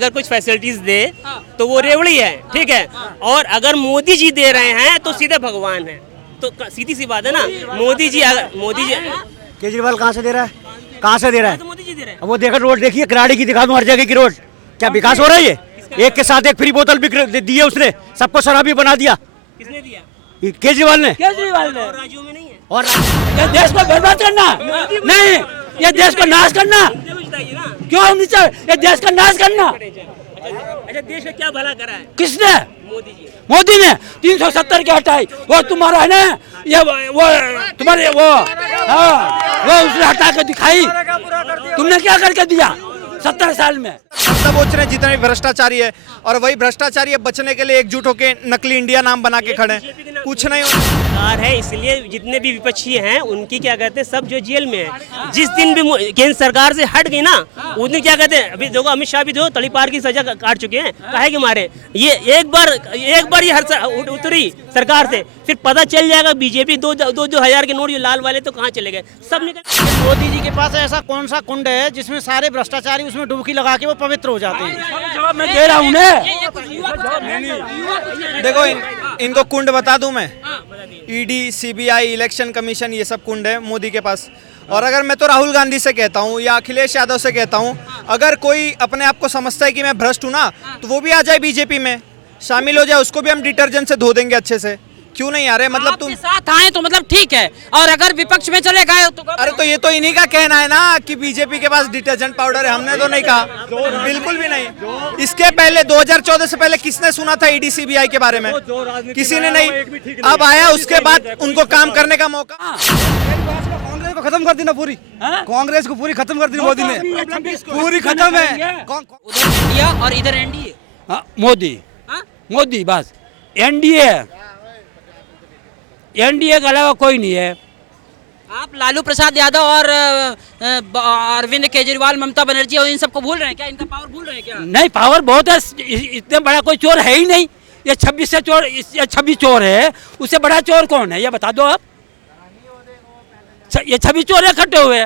अगर कुछ फैसिलिटीज दे तो वो रेवड़ी है, ठीक है। और अगर मोदी जी दे रहे हैं तो सीधे भगवान है। तो सीधी सी बात है ना, मोदी जी केजरीवाल कहाँ से दे रहा है, कहाँ से दे रहा है? तो मोदी जी दे रहे हैं। अब वो देखो रोड देखिए, कराड़ी की दिखा दूं हर जगह की रोड, क्या विकास हो रहा है? ये एक के साथ एक फ्री बोतल भी दी है उसने, सबको शराबी बना दिया। किसने दिया? ये केजरीवाल ने। और राज्यों में नहीं है। और ये देश को बर्बाद करना नहीं, ये देश को नाश करना क्यों नहीं चाहिए? ये देश का नाश करना। अच्छा, देश का क्या भला करा है किसने? मोदी जी। मोदी ने 370 के हटाई, वो तुम्हारा है ना, ये वो तुम्हारे वो, हाँ वो उसने हटा के दिखाई। तुमने क्या करके दिया 70 साल में? सब सोच रहे हैं जितने भी भ्रष्टाचारी है, और वही भ्रष्टाचारी अब बचने के लिए एकजुट होकर नकली इंडिया नाम बना के खड़े हैं। कुछ नहीं सरकार है, इसलिए जितने भी विपक्षी हैं उनकी क्या कहते हैं, सब जो जेल में है। जिस दिन भी केंद्र सरकार से हट गई ना, उस दिन क्या कहते हैं, अभी देखो अमित शाह भी जो तड़ीपार की सजा काट चुके हैं, काहे के मारे। ये एक बार ये उतरी सरकार से, फिर पता चल जाएगा बीजेपी 2,000 के नोट, ये लाल वाले तो कहाँ चले गए, सब निकल। मोदी जी के पास ऐसा कौन सा कुंड है जिसमें सारे भ्रष्टाचारी उसमें डुबकी लगा के वो पवित्र हो जाते हैं? जवाब मैं दे रहा हूँ ना। देखो इनको कुंड बता दूं मैं, ईडी, सीबीआई, इलेक्शन कमीशन, ये सब कुंड है मोदी के पास। और अगर मैं तो राहुल गांधी से कहता हूँ या अखिलेश यादव से कहता हूँ, अगर कोई अपने आप को समझता है कि मैं भ्रष्ट हूँ ना, तो वो भी आ जाए बीजेपी में, शामिल हो जाए, उसको भी हम डिटर्जेंट से धो देंगे अच्छे से। क्यों नहीं आ रहे? मतलब तुम साथ आए तो मतलब ठीक है, और अगर विपक्ष में चले गए तो अरे तो ये तो इन्हीं का कहना है ना कि बीजेपी के पास डिटर्जेंट पाउडर है, हमने तो नहीं कहा, बिल्कुल भी नहीं। इसके पहले 2014 से पहले किसने सुना था ईडी सीबीआई के बारे में? किसी ने नहीं। अब आया उसके बाद उनको काम करने का मौका। कांग्रेस को खत्म कर देना पूरी, कांग्रेस को पूरी खत्म कर दी मोदी ने, पूरी खत्म है। उधर इंडिया और इधर एनडीए। मोदी, मोदी बस एनडीए, एनडीए के अलावा कोई नहीं है। आप लालू प्रसाद यादव और अरविंद केजरीवाल, ममता बनर्जी और इन सबको भूल रहे हैं क्या? इनका पावर भूल रहे हैं क्या? नहीं, पावर बहुत है, इतने बड़ा कोई चोर है ही नहीं। ये 26 से चोर, 26 चोर है, उससे बड़ा चोर कौन है ये बता दो आप। ये 26 चोर इकट्ठे हुए,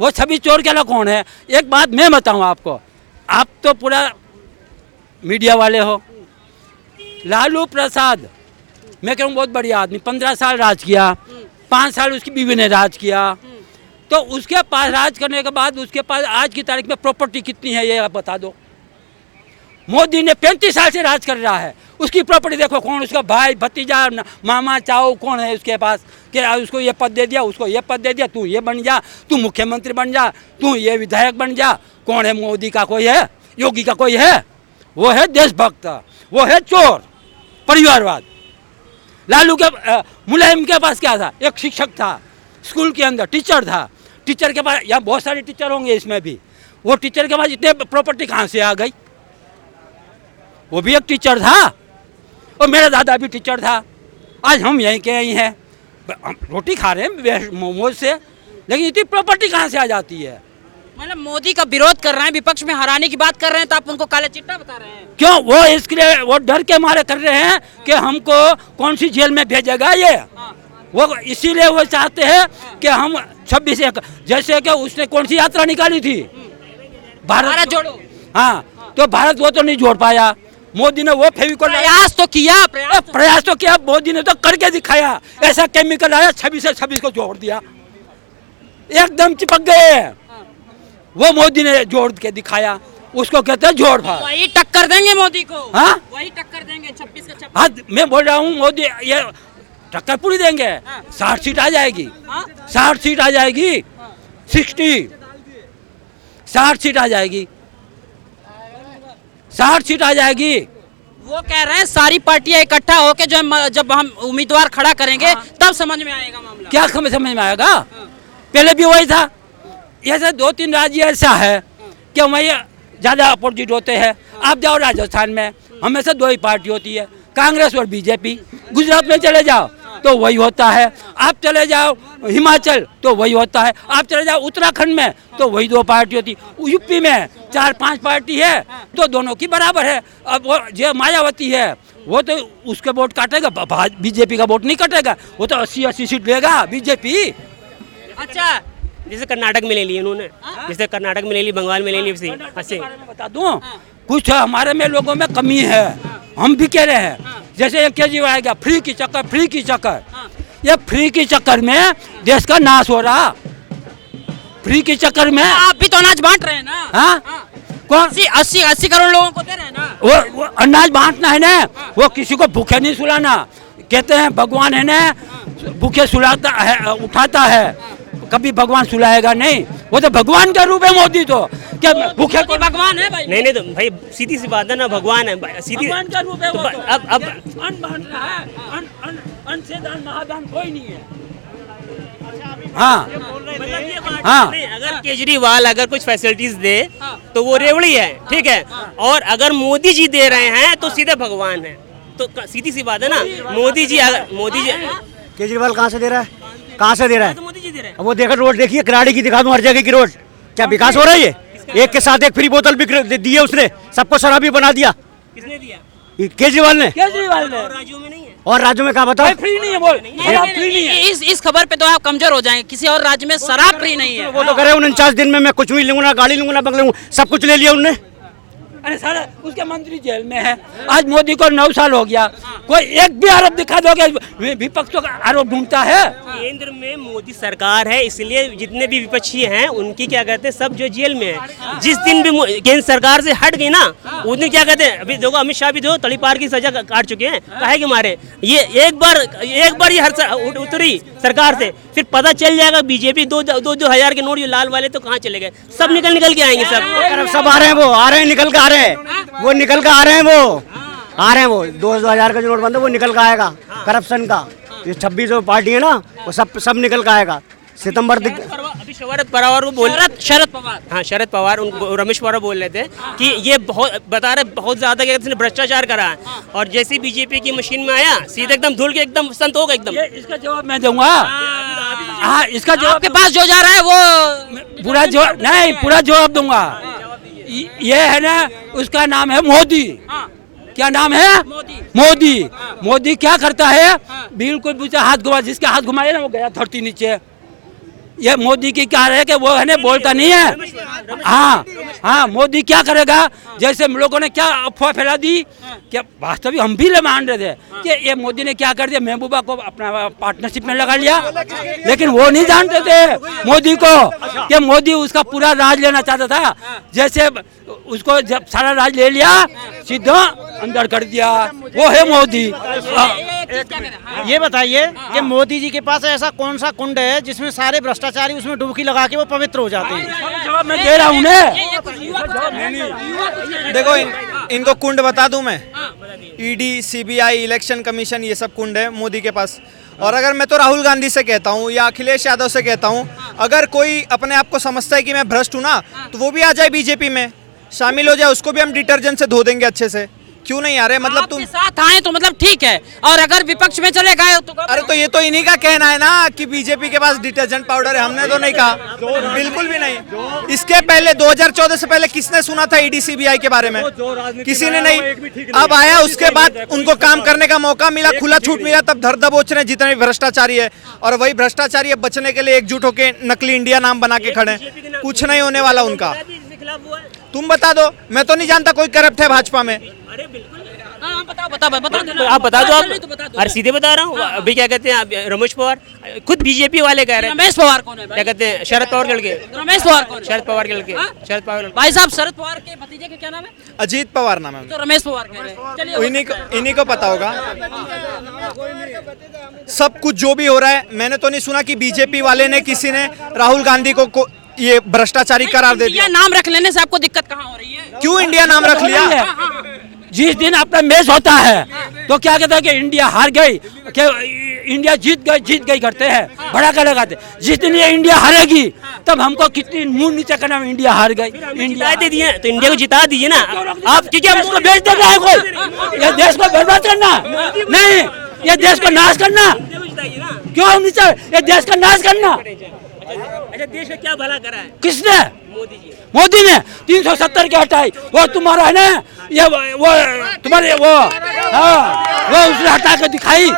वो 26 चोर के अलावा कौन है? एक बात मैं बताऊं आपको, आप तो पूरा मीडिया वाले हो। लालू प्रसाद मैं कहूँ बहुत बढ़िया आदमी, 15 साल राज किया, 5 साल उसकी बीवी ने राज किया, तो उसके पास राज करने के बाद उसके पास आज की तारीख में प्रॉपर्टी कितनी है ये आप बता दो। मोदी ने 35 साल से राज कर रहा है, उसकी प्रॉपर्टी देखो, कौन उसका भाई, भतीजा, मामा, चाओ कौन है उसके पास कि उसको ये पद दे दिया, उसको ये पद दे दिया, तू ये बन जा, तू मुख्यमंत्री बन जा, तू ये विधायक बन जा। कौन है? मोदी का कोई है? योगी का कोई है? वो है देशभक्त, वो है चोर, परिवारवाद। लालू के मुलायम के पास क्या था? एक शिक्षक था, स्कूल के अंदर टीचर था, टीचर के पास, यहाँ बहुत सारे टीचर होंगे इसमें भी, वो टीचर के पास इतने प्रॉपर्टी कहाँ से आ गई? वो भी एक टीचर था, और मेरा दादा भी टीचर था। आज हम यहीं के यहीं हैं, रोटी खा रहे हैं मोमोज से, लेकिन इतनी प्रॉपर्टी कहाँ से आ जाती है? मतलब मोदी का विरोध कर रहे हैं, विपक्ष में हराने की बात कर रहे हैं, तो आप उनको काला चिट्टा बता रहे हैं क्यों? वो इसके लिए वो डर के मारे कर रहे हैं कि हमको कौन सी जेल में भेजेगा ये। वो इसीलिए वो चाहते हैं कि हम 26 जैसे कि उसने कौन सी यात्रा निकाली थी, भारत जोड़ो। हाँ, तो भारत वो तो नहीं जोड़ पाया। मोदी ने वो फेविकोल प्रयास तो किया, प्रयास तो किया, मोदी ने तो करके दिखाया। ऐसा केमिकल आया, 26 से 26 को जोड़ दिया, एकदम चिपक गए। वो मोदी ने जोड़ के दिखाया, उसको कहते हैं जोड़ फाड़। वही टक्कर देंगे मोदी को। हाँ, वही टक्कर देंगे 26 का 26। हाँ, मैं बोल रहा हूँ मोदी ये टक्कर पूरी देंगे। 60 सीट आ जाएगी, 60 सीट आ जाएगी, 60 सीट आ जाएगी, 60 सीट आ जाएगी। वो कह रहे हैं सारी पार्टियां इकट्ठा होके जब हम उम्मीदवार खड़ा करेंगे तब समझ में आएगा मामला। क्या समझ में आएगा? पहले भी वही था। ऐसे 2-3 राज्य ऐसा है कि वही ज़्यादा अपोजिट होते हैं। आप जाओ राजस्थान में, हमेशा 2 ही पार्टी होती है, कांग्रेस और बीजेपी। गुजरात में चले जाओ तो वही होता है, आप चले जाओ हिमाचल तो वही होता है, आप चले जाओ उत्तराखंड में तो वही 2 पार्टी होती। यूपी में 4-5 पार्टी है तो दोनों की बराबर है। अब वो जो मायावती है वो तो उसके वोट काटेगा, बीजेपी का वोट नहीं काटेगा, वो तो 80-80 सीट लेगा बीजेपी। अच्छा, जैसे कर्नाटक में ले ली उन्होंने, जैसे कर्नाटक में ले ली, बंगाल में ले ली, ऐसे बता दूं, कुछ हमारे में लोगों में कमी है, हम भी कह रहे हैं। जैसे ये केजरीवाल आएगा फ्री की चक्कर, ये फ्री के चक्कर में देश का नाश हो रहा। फ्री के चक्कर में आप भी तो अनाज बांट रहे हैं ना। हाँ कौन 80 करोड़ लोगों को दे रहे हैं ना। वो अनाज बांटना है ना, वो किसी को भूखे नहीं सुलाना। कहते हैं भगवान है ना भूखे सुलाता है, उठाता है, कभी भगवान सुलाएगा नहीं। वो तो भगवान का रूप है मोदी, तो क्या भूखे को भगवान है भाई? नहीं तो भाई सीधी सी बात है ना, भगवान है सीधी। भगवान का रूप है तो वो तो। अब अन्न बांट रहा है, अन्न से दान महादान कोई नहीं है। हाँ हाँ, नहीं, अगर केजरीवाल अगर कुछ फैसिलिटीज दे तो वो रेवड़ी है, ठीक है। और अगर मोदी जी दे रहे हैं तो सीधे भगवान है। तो सीधी सी बात है ना, मोदी जी केजरीवाल कहाँ से दे रहा है, कहाँ से दे रहा है? तो मोदी जी दे रहे हैं। अब वो देखो रोड देखिए, कराड़ी की दिखा दूं हर जगह की रोड, क्या विकास हो रहा है? ये एक के साथ एक फ्री बोतल भी दी है उसने, सबको शराबी बना दिया। किसने दिया? ये केजरीवाल ने। और राज्यों में नहीं है। और राज्यों में कहा बताओ? फ्री नहीं है, बोल शराब फ्री नहीं है। इस खबर पे तो आप कमजोर हो जाएंगे। किसी और राज्य में शराब फ्री नहीं है। वो तो करे 49 दिन में मैं कुछ भी लूंगा, गाड़ी लूंगा, बंगले लूंगा, सब कुछ ले लिया उनने। अरे सारा उसके मंत्री जेल में है। आज मोदी को 9 साल हो गया, कोई एक भी आरोप दिखा दोगे? विपक्ष तो आरोप ढूंढता है। केंद्र में मोदी सरकार है, इसलिए जितने भी विपक्षी हैं उनकी क्या कहते हैं सब जो जेल में है। जिस दिन भी केंद्र सरकार से हट गई ना, उस दिन क्या कहते हैं, अभी देखो अमित शाह भी दो तड़ीपार की सजा काट चुके हैं, काहे के मारे। ये एक बार ये उतरी सरकार से, फिर पता चल जाएगा बीजेपी 2,000 के नोट, ये लाल वाले तो कहाँ चले गए, सब निकल के आएंगे सब आ रहे हैं, वो आ रहे हैं, निकल के आ रहे हैं, वो निकल के आ रहे हैं, वो आ रहे हैं, वो 2,000 का जो नोट बंद है वो निकल के आएगा। करप्शन का ये 26 जो पार्टी है ना, वो सब निकल के आएगा। सितंबर अभी शरद पवार को बोल शरद पवार, हाँ शरद पवार, रमेश पवार बोल रहे थे कि ये बहुत ज्यादा क्या भ्रष्टाचार करा है। और जैसे बीजेपी की मशीन में आया सीधे एकदम धुल के एकदम संत हो गए एकदम। इसका जवाब मैं दूंगा। हाँ इसका जवाब आपके पास जो जा रहा है वो पूरा जवाब नहीं, पूरा जवाब दूंगा। ये है ना, उसका नाम है मोदी। क्या नाम है? मोदी क्या करता है? बिल्कुल पूछा, हाथ घुमा, जिसके हाथ घुमाए ना वो गया धरती नीचे। ये मोदी की क्या है कि वो है ना बोलता नहीं है। हाँ मोदी क्या करेगा? जैसे हम लोगों ने क्या अफवाह फैला दी, क्या वास्तविक हम भी मान रहे थे कि ये मोदी ने क्या कर दिया, महबूबा को अपना पार्टनरशिप में लगा लिया। लेकिन वो नहीं जानते थे मोदी को कि मोदी उसका पूरा राज लेना चाहता था। जैसे उसको जब सारा राज ले लिया, सीधा अंदर कर दिया, वो है मोदी। ये बताइए कि मोदी जी के पास ऐसा कौन सा कुंड है जिसमें सारे भ्रष्टाचारी उसमें डुबकी लगा के वो पवित्र हो जाते हैं? जवाब मैं दे रहा हूँ ना। देखो इनको कुंड बता दूं मैं, ईडी, सीबीआई, इलेक्शन कमीशन, ये सब कुंड है मोदी के पास। और अगर मैं तो राहुल गांधी से कहता हूँ या अखिलेश यादव से कहता हूँ, अगर कोई अपने आप को समझता है कि मैं भ्रष्ट हूँ ना, तो वो भी आ जाए बीजेपी में, शामिल हो जाए, उसको भी हम डिटर्जेंट से धो देंगे अच्छे से। क्यों नहीं आ रहे? मतलब तुम साथ आए तो मतलब ठीक है, और अगर विपक्ष में चले गए तो अरे तो ये तो इन्हीं का कहना है ना कि बीजेपी के पास डिटर्जेंट पाउडर है, हमने तो नहीं कहा, बिल्कुल भी नहीं। इसके पहले 2014 से पहले किसने सुना था ईडी सीबीआई के बारे में? किसी ने नहीं। अब आया, उसके बाद उनको काम करने का मौका मिला, खुला छूट मिला, तब धर दबोच रहे जितने भी भ्रष्टाचारी है। और वही भ्रष्टाचारी अब बचने के लिए एकजुट होकर नकली इंडिया नाम बना के खड़े हैं। कुछ नहीं होने वाला उनका। तुम बता दो, मैं तो नहीं जानता कोई करप्ट है भाजपा में। बता आप बता दो। आप अरे सीधे बता रहा हूँ। अभी क्या कहते हैं रमेश पवार, खुद बीजेपी वाले कह रहे हैं। रमेश पवार कौन है? क्या कहते हैं शरद पवार के लड़के। रमेश पवार कौन है? शरद पवार के लड़के। शरद पवार भाई साहब, शरद पवार के भतीजे के क्या नाम है? अजीत पवार नाम है। तो रमेश पवार कह रहे हैं। चलिए, इन्हीं को पता होगा सब कुछ जो भी हो रहा है। मैंने तो नहीं सुना कि बीजेपी वाले ने, किसी ने राहुल गांधी को ये भ्रष्टाचारी करार दे दिया। नाम रख लेने से आपको दिक्कत कहाँ हो रही है? क्यों इंडिया नाम रख लिया? जिस दिन अपना मैच होता है तो क्या कहते हैं कि इंडिया हार गई, कि इंडिया जीत गई करते हैं, बड़ा कर लगाते। जिस दिन ये इंडिया हारेगी तब हमको कितनी मुंह नीचे करना, इंडिया हार गई। इंडिया दे दिए तो इंडिया को जिता दीजिए ना आप। क्योंकि हम उसको बेच देना है कोई? ये देश को बर्बाद करना नहीं, ये देश को नाश करना। क्यों हम नीचे? ये देश का नाश करना। अच्छा, देश में क्या भला करा है? किसने? मोदी ने 370 के हटाई। वो तुम्हारा है ना, ये वो तुम्हारे वो उसने हटा के दिखाई।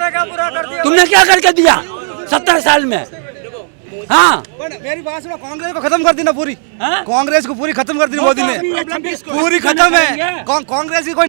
तुमने क्या करके दिया 70 साल में? मोदी। हाँ मेरी बात सुनो, कांग्रेस को खत्म कर दी ना पूरी, हाँ? कांग्रेस को पूरी खत्म कर दी मोदी ने, पूरी खत्म है कांग्रेस की कोई